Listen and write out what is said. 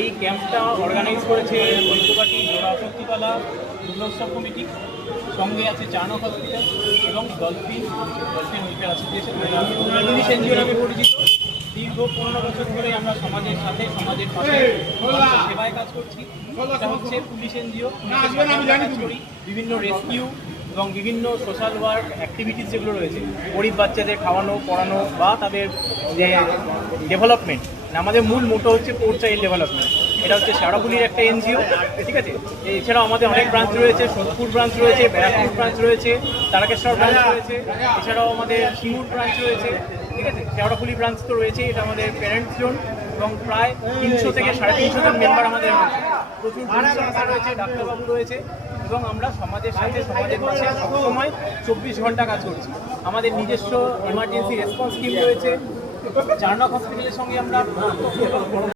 এই ক্যাম্পটা অর্গানাইজ করেছে ঐক্যবাটি জোড়া শক্তিপালা দুর্গোৎসব কমিটি, সঙ্গে আছে চাণক হসপিটাল এবং dolphin welfare association. Police NGO নামে পরিচিত। দীর্ঘ 15 বছর ধরে আমরা সমাজের সাথে, সমাজের পাশে মানুষের সেবায় কাজ করছি। এটা হচ্ছে পুলিশ এনজিও, কাজ করি বিভিন্ন রেস্কিউ এবং বিভিন্ন সোশ্যাল ওয়ার্ক অ্যাক্টিভিটিস যেগুলো রয়েছে, গরিব বাচ্চাদের খাওয়ানো পড়ানো বা তাদের যে ডেভেলপমেন্ট। আমাদের মূল মোটো হচ্ছে পোর চাইল্ড ডেভেলপমেন্ট। এটা হচ্ছে শেওড়াফুলির একটা এনজিও, ঠিক আছে। এছাড়াও আমাদের অনেক ব্রাঞ্চ রয়েছে, সোদপুর ব্রাঞ্চ রয়েছে, ব্যারাকপুর ব্রাঞ্চ রয়েছে, তারকেশ্বর ব্রাঞ্চ রয়েছে, এছাড়াও আমাদের সিঙ্গুর ব্রাঞ্চ রয়েছে, ঠিক আছে। শেওড়াফুলি ব্রাঞ্চ তো রয়েছে, এটা আমাদের প্যারেন্টস জোন এবং প্রায় 300 থেকে 350 জন মেম্বার আমাদের রয়েছে। প্রচুর পুলিশ অফিসার রয়েছে, ডাক্তারবাবু রয়েছে এবং আমরা সমাজের সাথে, সমাজের পাশে সবসময় 24 ঘন্টা কাজ করছি। আমাদের নিজস্ব এমার্জেন্সি রেসপন্স টিম রয়েছে। চাণক হসপিটালের সঙ্গে আমরা